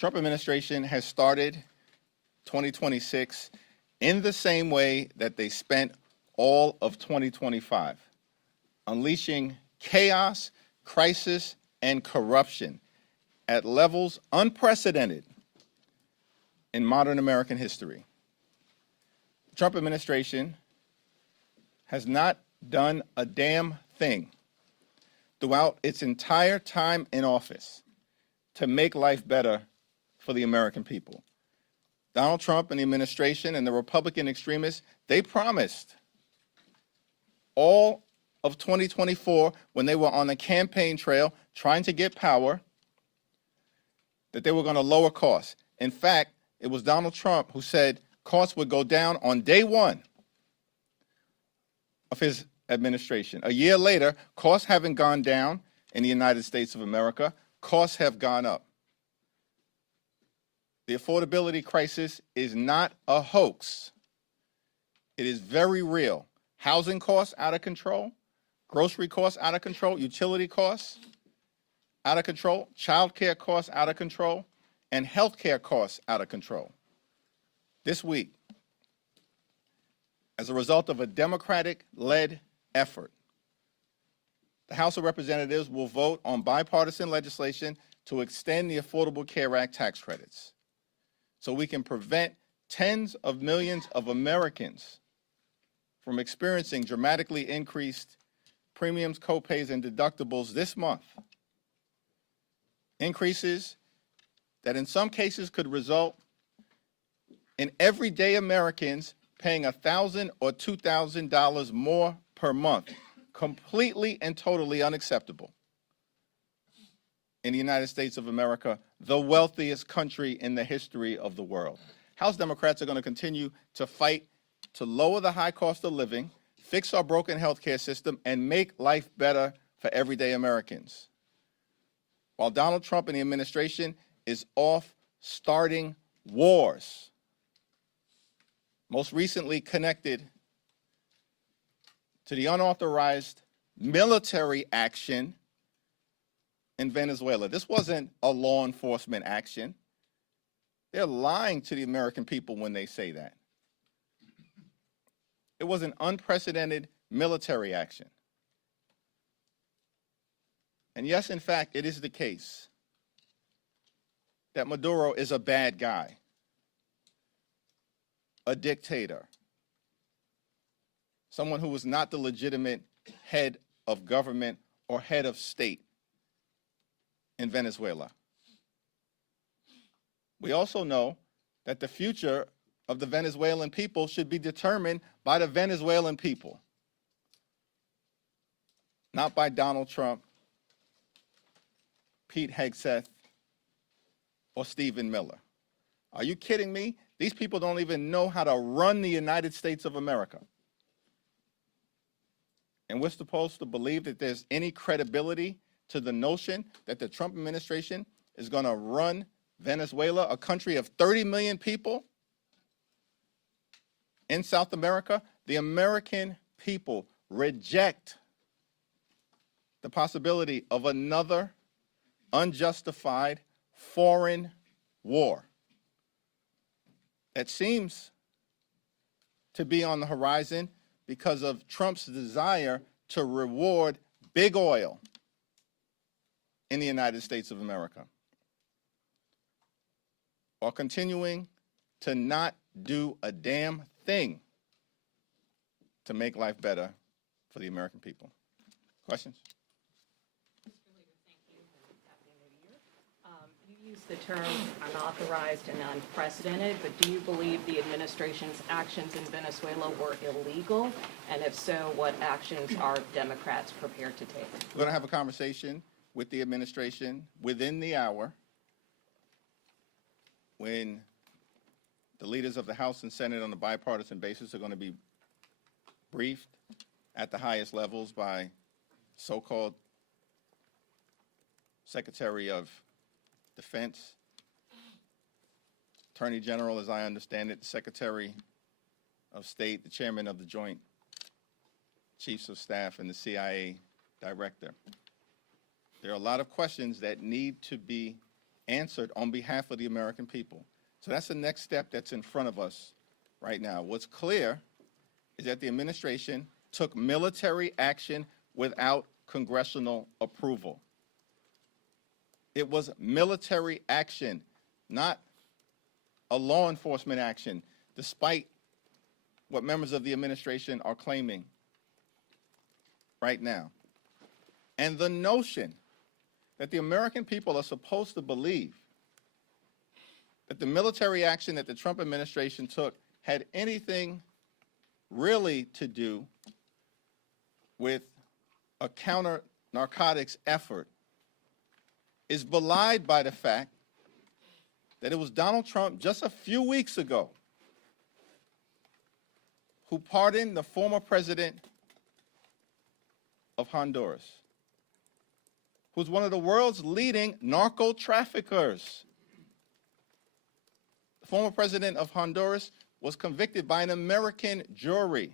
Trump administration has started 2026 in the same way that they spent all of 2025, unleashing chaos, crisis, and corruption at levels unprecedented in modern American history. The Trump administration has not done a damn thing throughout its entire time in office to make life better for the American people. Donald Trump and the administration and the Republican extremists, they promised all of 2024, when they were on the campaign trail trying to get power, that they were going to lower costs. In fact, it was Donald Trump who said costs would go down on day one of his administration. A year later, costs haven't gone down in the United States of America. Costs have gone up. The affordability crisis is not a hoax. It is very real. Housing costs out of control, grocery costs out of control, utility costs out of control, child care costs out of control, and health care costs out of control. This week, as a result of a Democratic-led effort, the House of Representatives will vote on bipartisan legislation to extend the Affordable Care Act tax credits so we can prevent tens of millions of Americans from experiencing dramatically increased premiums, copays, and deductibles this month. Increases that in some cases could result in everyday Americans paying $1,000 or $2,000 more per month. Completely and totally unacceptable in the United States of America, the wealthiest country in the history of the world. House Democrats are going to continue to fight to lower the high cost of living, fix our broken health care system, and make life better for everyday Americans. While Donald Trump and the administration is off starting wars, most recently connected to the unauthorized military action in Venezuela. This wasn't a law enforcement action. They're lying to the American people when they say that. It was an unprecedented military action. And yes, in fact, it is the case that Maduro is a bad guy, a dictator, someone who was not the legitimate head of government or head of state in Venezuela. We also know that the future of the Venezuelan people should be determined by the Venezuelan people, not by Donald Trump, Pete Hegseth, or Stephen Miller. Are you kidding me? These people don't even know how to run the United States of America. And we're supposed to believe that there's any credibility to the notion that the Trump administration is going to run Venezuela, a country of 30 million people in South America. The American people reject the possibility of another unjustified foreign war that seems to be on the horizon because of Trump's desire to reward big oil in the United States of America, while continuing to not do a damn thing to make life better for the American people. Questions? Mr. Leader, thank you, and Happy New Year. You used the term unauthorized and unprecedented, but do you believe the administration's actions in Venezuela were illegal? And if so, what actions are Democrats prepared to take? We're going to have a conversation with the administration within the hour when the leaders of the House and Senate on a bipartisan basis are going to be briefed at the highest levels by so-called Secretary of Defense, Attorney General, as I understand it, the Secretary of State, the Chairman of the Joint Chiefs of Staff, and the CIA Director. There are a lot of questions that need to be answered on behalf of the American people. So that's the next step that's in front of us right now. What's clear is that the administration took military action without congressional approval. It was military action, not a law enforcement action, despite what members of the administration are claiming right now. And the notion that the American people are supposed to believe that the military action that the Trump administration took had anything really to do with a counter-narcotics effort is belied by the fact that it was Donald Trump just a few weeks ago who pardoned the former president of Honduras, who's one of the world's leading narco traffickers. The former president of Honduras was convicted by an American jury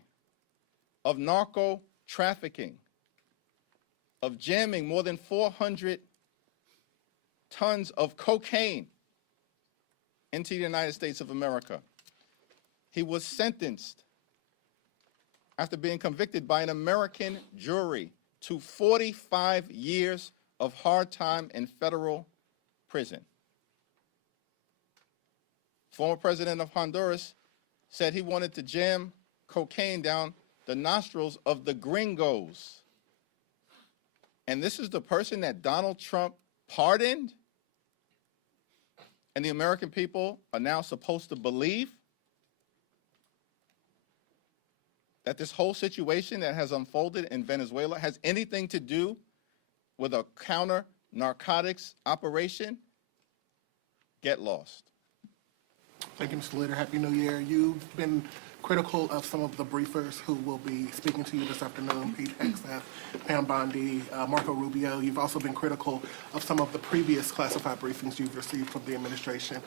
of narco trafficking, of jamming more than 400 tons of cocaine into the United States of America. He was sentenced after being convicted by an American jury to 45 years of hard time in federal prison. Former president of Honduras said he wanted to jam cocaine down the nostrils of the gringos. And this is the person that Donald Trump pardoned? And the American people are now supposed to believe that this whole situation that has unfolded in Venezuela has anything to do with a counter-narcotics operation? Get lost. Thank you, Mr. Leader. Happy New Year. You've been critical of some of the briefers who will be speaking to you this afternoon, Pete Hegseth, Pam Bondi, Marco Rubio. You've also been critical of some of the previous classified briefings you've received from the administration.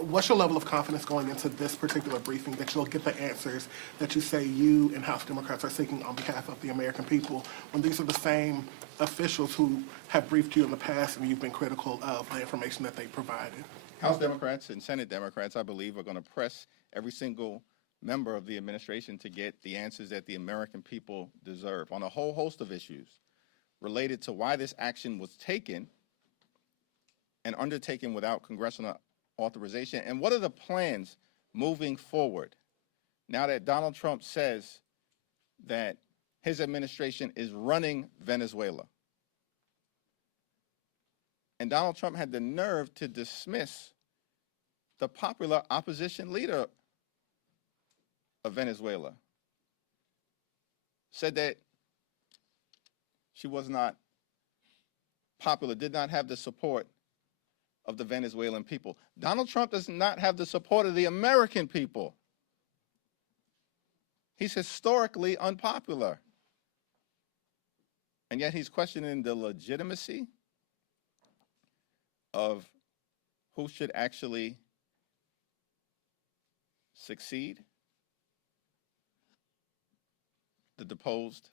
What's your level of confidence going into this particular briefing that you'll get the answers that you say you and House Democrats are seeking on behalf of the American people, when these are the same officials who have briefed you in the past and you've been critical of the information that they provided? House Democrats and Senate Democrats, I believe, are going to press every single member of the administration to get the answers that the American people deserve on a whole host of issues related to why this action was taken and undertaken without congressional authorization, and what are the plans moving forward now that Donald Trump says that his administration is running Venezuela. And Donald Trump had the nerve to dismiss the popular opposition leader of Venezuela, said that she was not popular, did not have the support of the Venezuelan people. Donald Trump does not have the support of the American people. He's historically unpopular. And yet he's questioning the legitimacy of who should actually succeed the deposed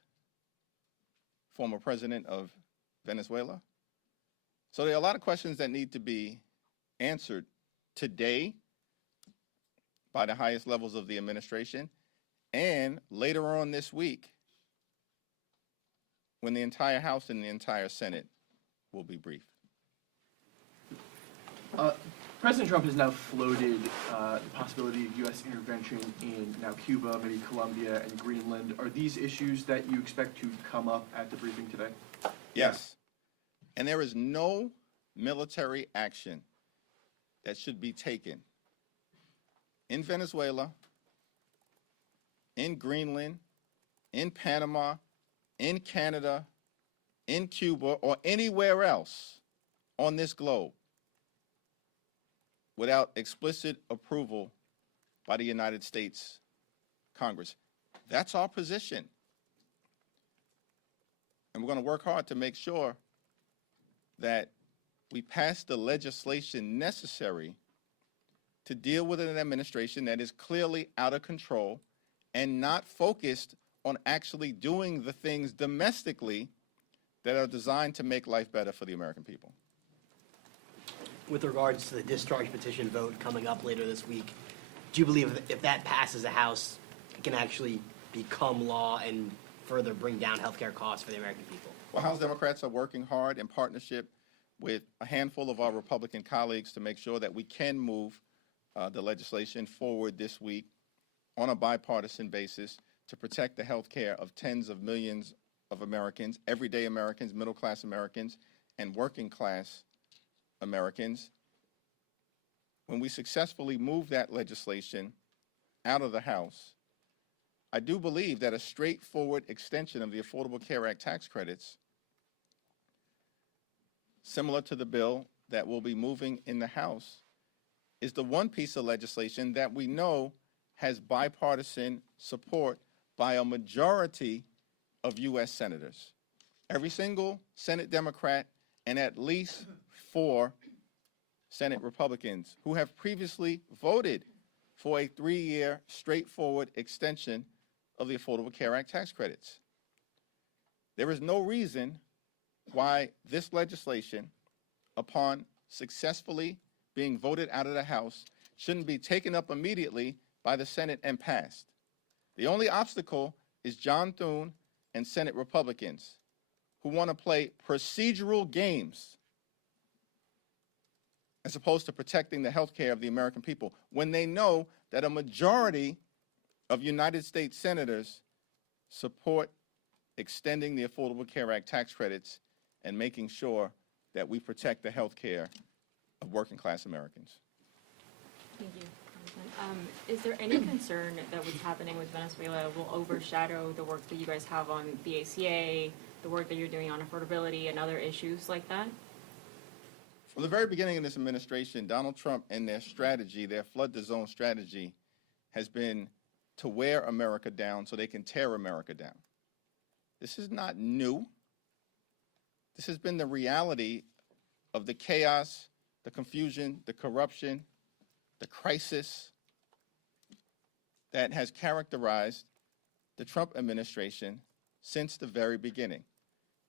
former president of Venezuela. So there are a lot of questions that need to be answered today by the highest levels of the administration, and later on this week when the entire House and the entire Senate will be briefed. President Trump has now floated the possibility of U.S. intervention in now Cuba, maybe Colombia, and Greenland. Are these issues that you expect to come up at the briefing today? Yes. And there is no military action that should be taken in Venezuela, in Greenland, in Panama, in Canada, in Cuba, or anywhere else on this globe without explicit approval by the United States Congress. That's our position. And we're going to work hard to make sure that we pass the legislation necessary to deal with an administration that is clearly out of control and not focused on actually doing the things domestically that are designed to make life better for the American people. with regards to the discharge petition vote coming up later this week, do you believe if that passes the House, it can actually become law and further bring down healthcare costs for the American people? Well, House Democrats are working hard in partnership with a handful of our Republican colleagues to make sure that we can move the legislation forward this week on a bipartisan basis to protect the health care of tens of millions of Americans, everyday Americans, middle-class Americans, and working-class Americans. When we successfully move that legislation out of the House, I do believe that a straightforward extension of the Affordable Care Act tax credits, similar to the bill that will be moving in the House, is the one piece of legislation that we know has bipartisan support by a majority of U.S. senators. Every single Senate Democrat and at least 4 Senate Republicans who have previously voted for a 3-year straightforward extension of the Affordable Care Act tax credits. There is no reason why this legislation, upon successfully being voted out of the House, shouldn't be taken up immediately by the Senate and passed. The only obstacle is John Thune and Senate Republicans who want to play procedural games as opposed to protecting the health care of the American people when they know that a majority of United States senators support extending the Affordable Care Act tax credits and making sure that we protect the health care of working class Americans. Thank you, Congressman. Is there any concern that what's happening with Venezuela will overshadow the work that you guys have on the ACA, the work that you're doing on affordability and other issues like that? From the very beginning of this administration, Donald Trump and their strategy, their flood the zone strategy, has been to wear America down so they can tear America down. This is not new. This has been the reality of the chaos, the confusion, the corruption, the crisis that has characterized the Trump administration since the very beginning.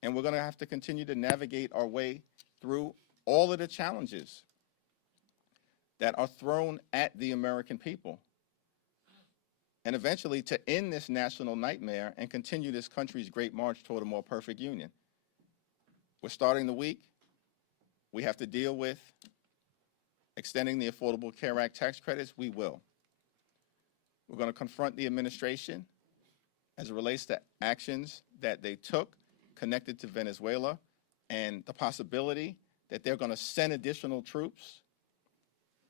And we're going to have to continue to navigate our way through all of the challenges that are thrown at the American people, and eventually to end this national nightmare and continue this country's great march toward a more perfect union. We're starting the week. We have to deal with extending the Affordable Care Act tax credits. We will. We're going to confront the administration as it relates to actions that they took connected to Venezuela and the possibility that they're going to send additional troops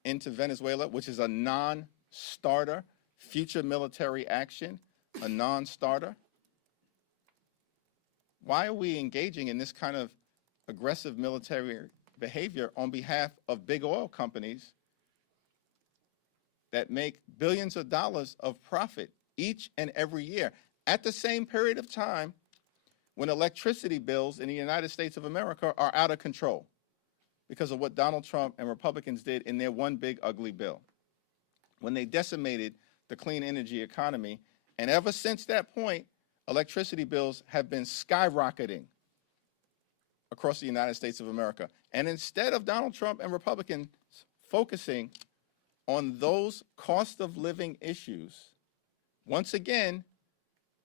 into Venezuela, which is a non-starter, future military action, a non-starter. Why are we engaging in this kind of aggressive military behavior on behalf of big oil companies that make billions of dollars of profit each and every year at the same period of time when electricity bills in the United States of America are out of control because of what Donald Trump and Republicans did in their one big ugly bill, when they decimated the clean energy economy. And ever since that point, electricity bills have been skyrocketing across the United States of America. And instead of Donald Trump and Republicans focusing on those cost of living issues, once again,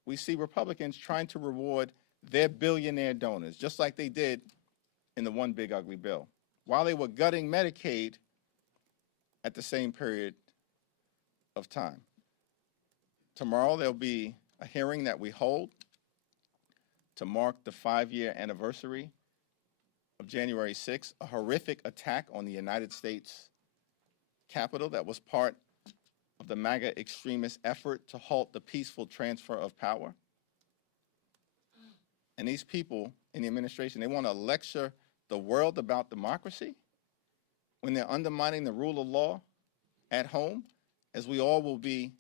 we see Republicans trying to reward their billionaire donors, just like they did in the one big ugly bill, while they were gutting Medicaid at the same period of time. Tomorrow there'll be a hearing that we hold to mark the 5-year anniversary of January 6th, a horrific attack on the United States Capitol that was part of the MAGA extremist effort to halt the peaceful transfer of power. And these people in the administration, they want to lecture the world about democracy when they're undermining the rule of law at home, as we all will be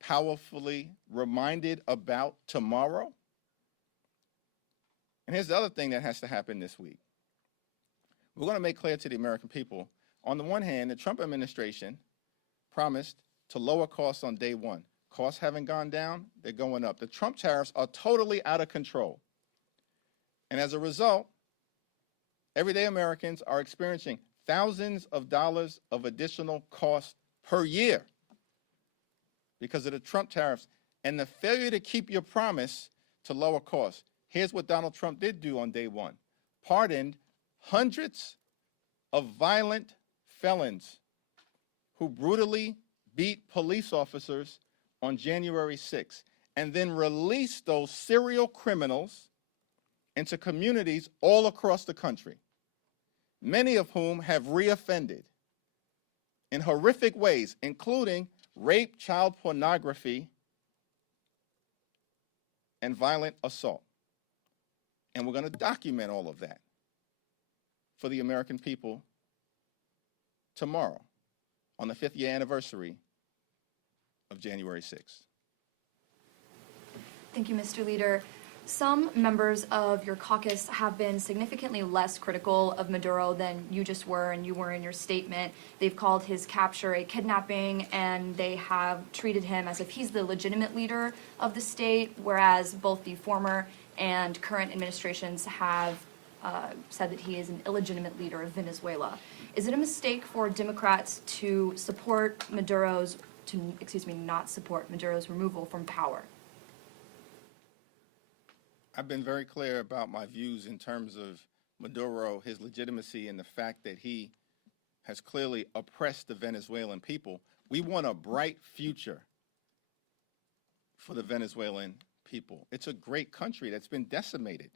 powerfully reminded about tomorrow. And here's the other thing that has to happen this week. We're going to make clear to the American people, on the one hand, the Trump administration promised to lower costs on day one. Costs haven't gone down, they're going up. The Trump tariffs are totally out of control. And as a result, everyday Americans are experiencing thousands of dollars of additional cost per year because of the Trump tariffs and the failure to keep your promise to lower costs. Here's what Donald Trump did do on day one. Pardoned hundreds of violent felons who brutally beat police officers on January 6th, and then released those serial criminals into communities all across the country, many of whom have reoffended in horrific ways, including rape, child pornography, and violent assault. And we're going to document all of that for the American people tomorrow on the 5th year anniversary of January 6th. Thank you, Mr. Leader. Some members of your caucus have been significantly less critical of Maduro than you just were, and you were in your statement. They've called his capture a kidnapping, and they have treated him as if he's the legitimate leader of the state, whereas both the former and current administrations have said that he is an illegitimate leader of Venezuela. Is it a mistake for Democrats to support not support Maduro's removal from power? I've been very clear about my views in terms of Maduro, his legitimacy, and the fact that he has clearly oppressed the Venezuelan people. We want a bright future for the Venezuelan people. It's a great country that's been decimated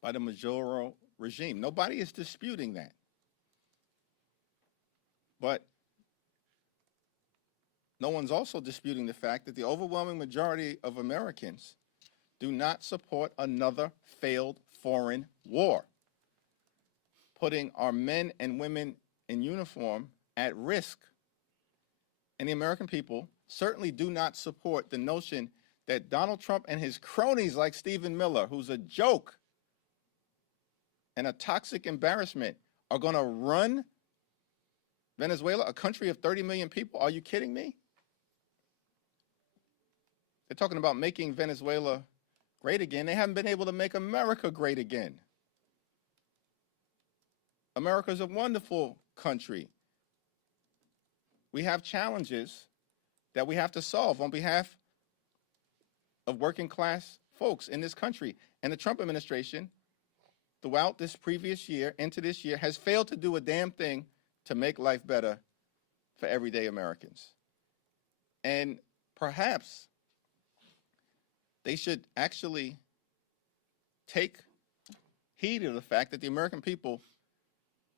by the Maduro regime. Nobody is disputing that. But no one's also disputing the fact that the overwhelming majority of Americans do not support another failed foreign war, putting our men and women in uniform at risk. And the American people certainly do not support the notion that Donald Trump and his cronies like Stephen Miller, who's a joke and a toxic embarrassment, are going to run Venezuela, a country of 30 million people. Are you kidding me? They're talking about making Venezuela great again. They haven't been able to make America great again. America's a wonderful country. We have challenges that we have to solve on behalf of working class folks in this country. And the Trump administration, throughout this previous year, into this year, has failed to do a damn thing to make life better for everyday Americans. And perhaps they should actually take heed of the fact that the American people,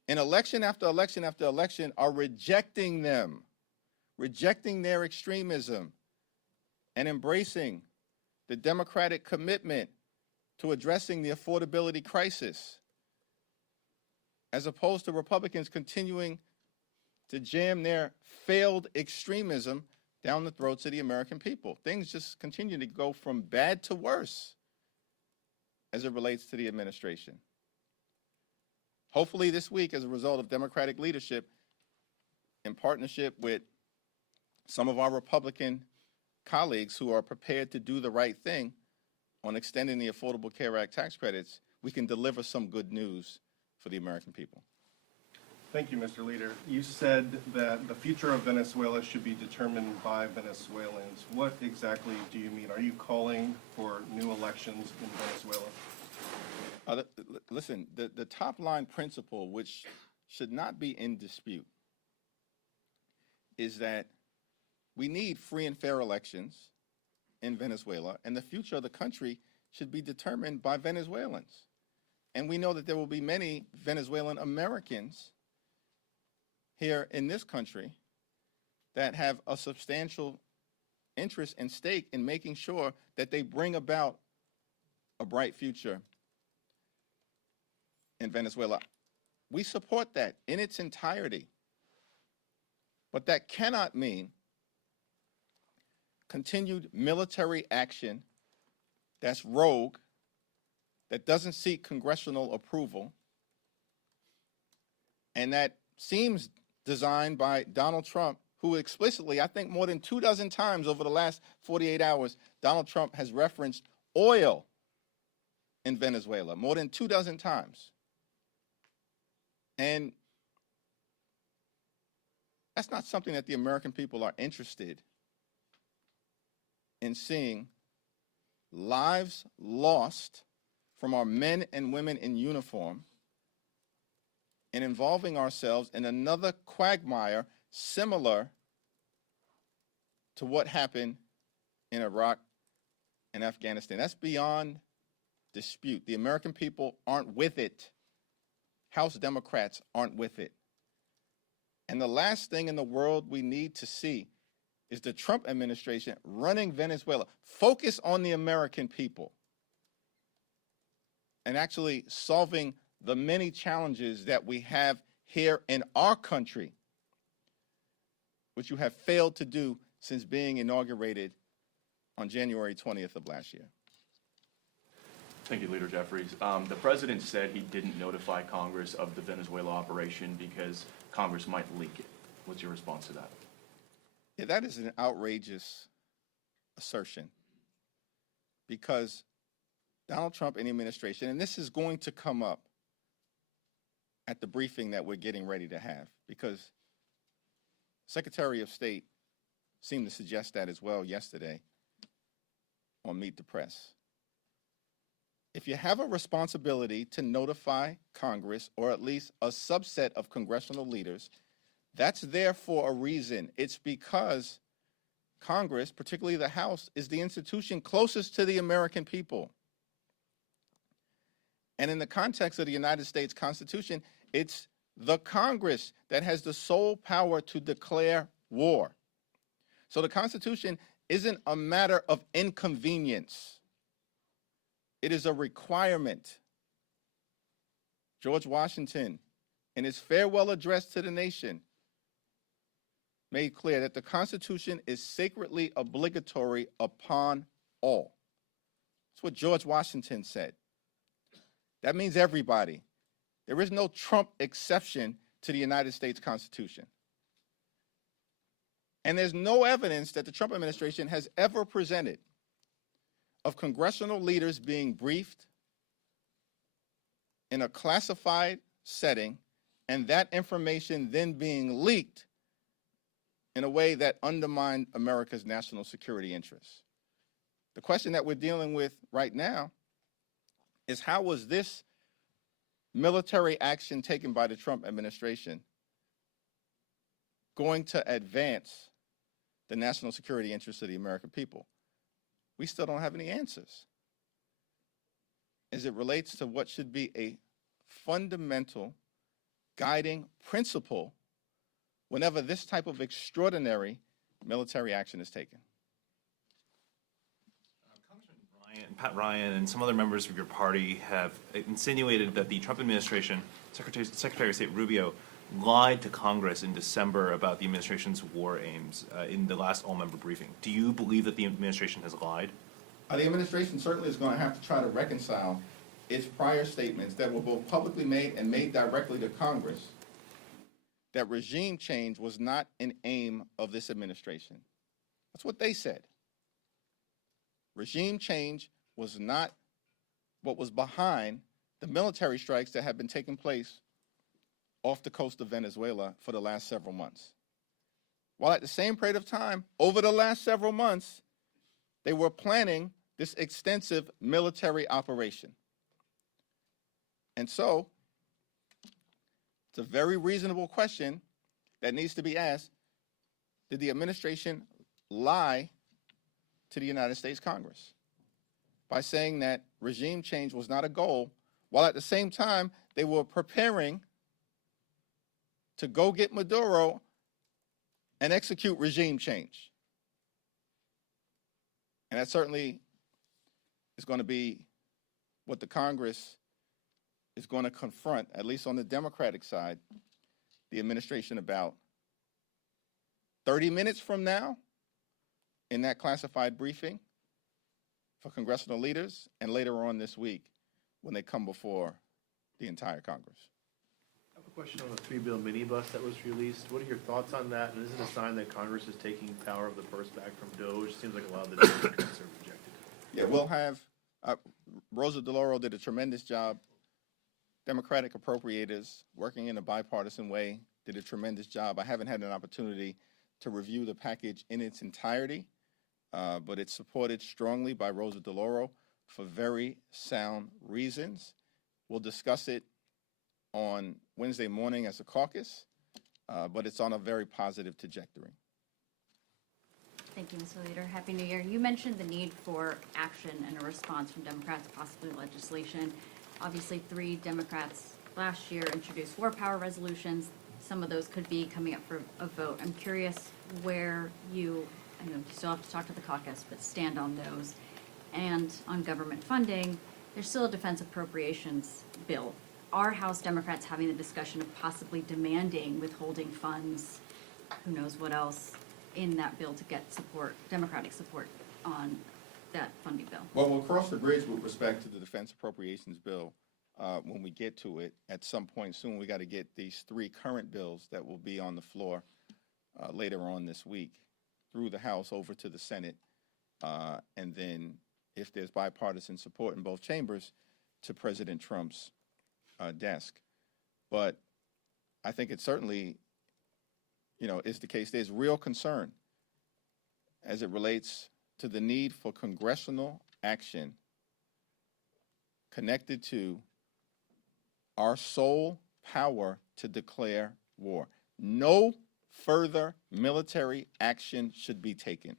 in election after election after election, are rejecting them, rejecting their extremism, and embracing the Democratic commitment to addressing the affordability crisis, as opposed to Republicans continuing to jam their failed extremism down the throats of the American people. Things just continue to go from bad to worse as it relates to the administration. Hopefully this week, as a result of Democratic leadership, in partnership with some of our Republican colleagues who are prepared to do the right thing on extending the Affordable Care Act tax credits, we can deliver some good news for the American people. Thank you, Mr. Leader. You said that the future of Venezuela should be determined by Venezuelans. What exactly do you mean? Are you calling for new elections in Venezuela? Listen, the top line principle, which should not be in dispute, is that we need free and fair elections in Venezuela, and the future of the country should be determined by Venezuelans. And we know that there will be many Venezuelan Americans here in this country that have a substantial interest and stake in making sure that they bring about a bright future in Venezuela. We support that in its entirety. But that cannot mean continued military action that's rogue, that doesn't seek congressional approval, and that seems designed by Donald Trump, who explicitly, I think more than 24 times over the last 48 hours, Donald Trump has referenced oil in Venezuela, more than 24 times. And that's not something that the American people are interested in seeing. Lives lost from our men and women in uniform and involving ourselves in another quagmire similar to what happened in Iraq and Afghanistan. That's beyond dispute. The American people aren't with it. House Democrats aren't with it. And the last thing in the world we need to see is the Trump administration running Venezuela. Focus on the American people and actually solving the many challenges that we have here in our country, which you have failed to do since being inaugurated on January 20th of last year. Thank you, Leader Jeffries. The president said he didn't notify Congress of the Venezuela operation because Congress might leak it. What's your response to that? Yeah, that is an outrageous assertion because Donald Trump and the administration, and this is going to come up at the briefing that we're getting ready to have, because Secretary of State seemed to suggest that as well yesterday on Meet the Press. If you have a responsibility to notify Congress, or at least a subset of congressional leaders, that's there for a reason. It's because Congress, particularly the House, is the institution closest to the American people. And in the context of the United States Constitution, it's the Congress that has the sole power to declare war. So the Constitution isn't a matter of inconvenience. It is a requirement. George Washington, in his farewell address to the nation, made clear that the Constitution is sacredly obligatory upon all. That's what George Washington said. That means everybody. There is no Trump exception to the United States Constitution. And there's no evidence that the Trump administration has ever presented of congressional leaders being briefed in a classified setting and that information then being leaked in a way that undermined America's national security interests. The question that we're dealing with right now is, how was this military action taken by the Trump administration going to advance the national security interests of the American people? We still don't have any answers as it relates to what should be a fundamental guiding principle whenever this type of extraordinary military action is taken. Congressman Pat Ryan and some other members of your party have insinuated that the Trump administration, Secretary of State Rubio, lied to Congress in December about the administration's war aims in the last all-member briefing. Do you believe that the administration has lied? The administration certainly is going to have to try to reconcile its prior statements that were both publicly made and made directly to Congress, that regime change was not an aim of this administration. That's what they said. Regime change was not what was behind the military strikes that have been taking place off the coast of Venezuela for the last several months. While at the same period of time, over the last several months, they were planning this extensive military operation. And so, it's a very reasonable question that needs to be asked: did the administration lie to the United States Congress by saying that regime change was not a goal, while at the same time they were preparing to go get Maduro and execute regime change? And that certainly is going to be what the Congress is going to confront, at least on the Democratic side, the administration about 30 minutes from now in that classified briefing for congressional leaders, and later on this week when they come before the entire Congress. I have a question on the 3-bill minibus that was released. What are your thoughts on that? And is it a sign that Congress is taking power of the purse back from DOJ? Seems like a lot of the Democrats are rejected. Yeah, we'll have, Rosa DeLauro did a tremendous job Democratic appropriators, working in a bipartisan way, did a tremendous job. I haven't had an opportunity to review the package in its entirety, but it's supported strongly by Rosa DeLauro for very sound reasons. We'll discuss it on Wednesday morning as a caucus, but it's on a very positive trajectory. Thank you, Mr. Leader. Happy New Year. You mentioned the need for action and a response from Democrats, possibly legislation. Obviously, 3 Democrats last year introduced war power resolutions. Some of those could be coming up for a vote. I'm curious where you, I know you still have to talk to the caucus, but stand on those. And on government funding, there's still a defense appropriations bill. Are House Democrats having the discussion of possibly demanding withholding funds, who knows what else, in that bill to get support, Democratic support on that funding bill? Well, we'll cross the bridge with respect to the defense appropriations bill when we get to it at some point soon. We got to get these 3 current bills that will be on the floor later on this week through the House over to the Senate, and then if there's bipartisan support in both chambers, to President Trump's desk. But I think it certainly, is the case. There's real concern as it relates to the need for congressional action connected to our sole power to declare war. No further military action should be taken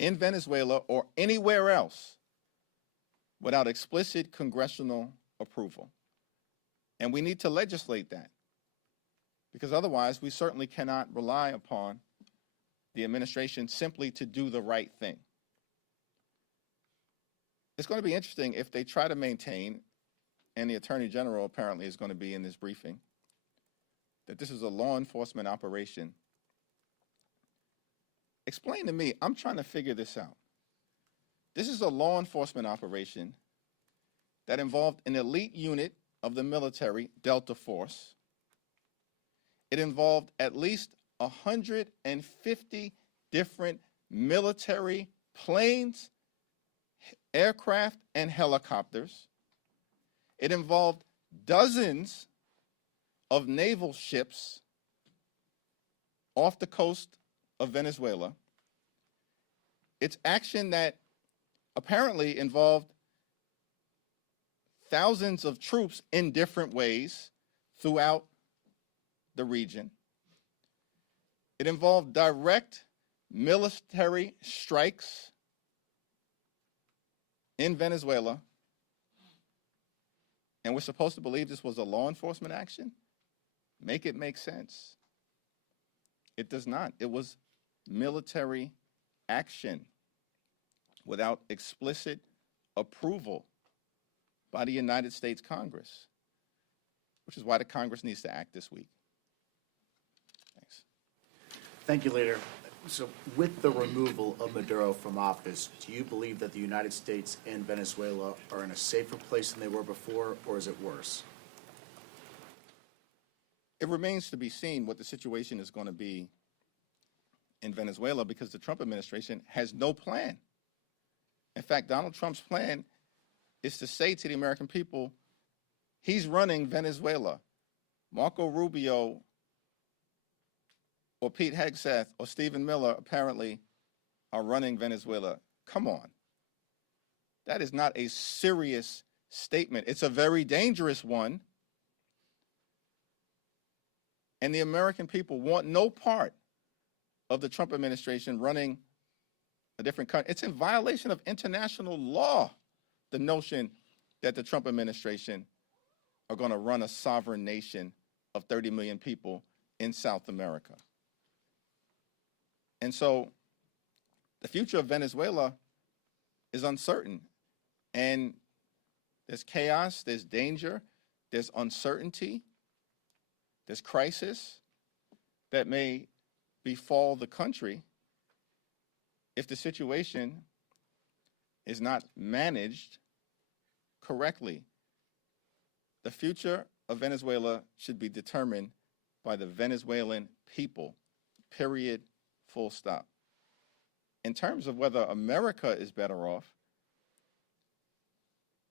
in Venezuela or anywhere else without explicit congressional approval. And we need to legislate that, because otherwise we certainly cannot rely upon the administration simply to do the right thing. It's going to be interesting if they try to maintain, and the Attorney General apparently is going to be in this briefing, that this is a law enforcement operation. Explain to me, I'm trying to figure this out. This is a law enforcement operation that involved an elite unit of the military, Delta Force. It involved at least 150 different military planes, aircraft, and helicopters. It involved dozens of naval ships off the coast of Venezuela. It's action that apparently involved thousands of troops in different ways throughout the region. It involved direct military strikes in Venezuela. And we're supposed to believe this was a law enforcement action? Make it make sense. It does not. It was military action without explicit approval by the United States Congress, which is why the Congress needs to act this week. Thanks. Thank you, Leader. So with the removal of Maduro from office, do you believe that the United States and Venezuela are in a safer place than they were before, or is it worse? It remains to be seen what the situation is going to be in Venezuela, because the Trump administration has no plan. In fact, Donald Trump's plan is to say to the American people, he's running Venezuela. Marco Rubio or Pete Hegseth or Stephen Miller apparently are running Venezuela. Come on. That is not a serious statement. It's a very dangerous one. And the American people want no part of the Trump administration running a different country. It's in violation of international law, the notion that the Trump administration are going to run a sovereign nation of 30 million people in South America. And so the future of Venezuela is uncertain. And there's chaos, there's danger, there's uncertainty, there's crisis that may befall the country if the situation is not managed correctly. The future of Venezuela should be determined by the Venezuelan people, period, full stop. In terms of whether America is better off,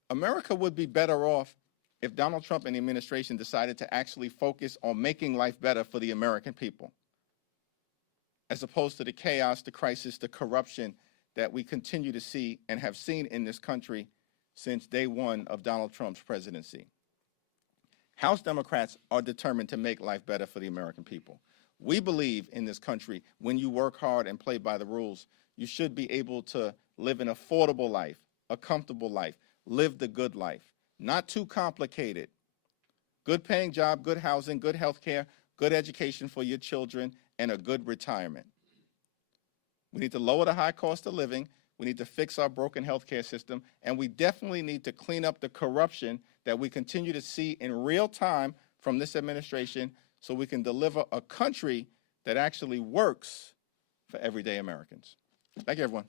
America would be better off if Donald Trump and the administration decided to actually focus on making life better for the American people, as opposed to the chaos, the crisis, the corruption that we continue to see and have seen in this country since day one of Donald Trump's presidency. House Democrats are determined to make life better for the American people. We believe in this country, when you work hard and play by the rules, you should be able to live an affordable life, a comfortable life, live the good life, not too complicated. Good paying job, good housing, good health care, good education for your children, and a good retirement. We need to lower the high cost of living. We need to fix our broken healthcare system, and we definitely need to clean up the corruption that we continue to see in real time from this administration so we can deliver a country that actually works for everyday Americans. Thank you, everyone.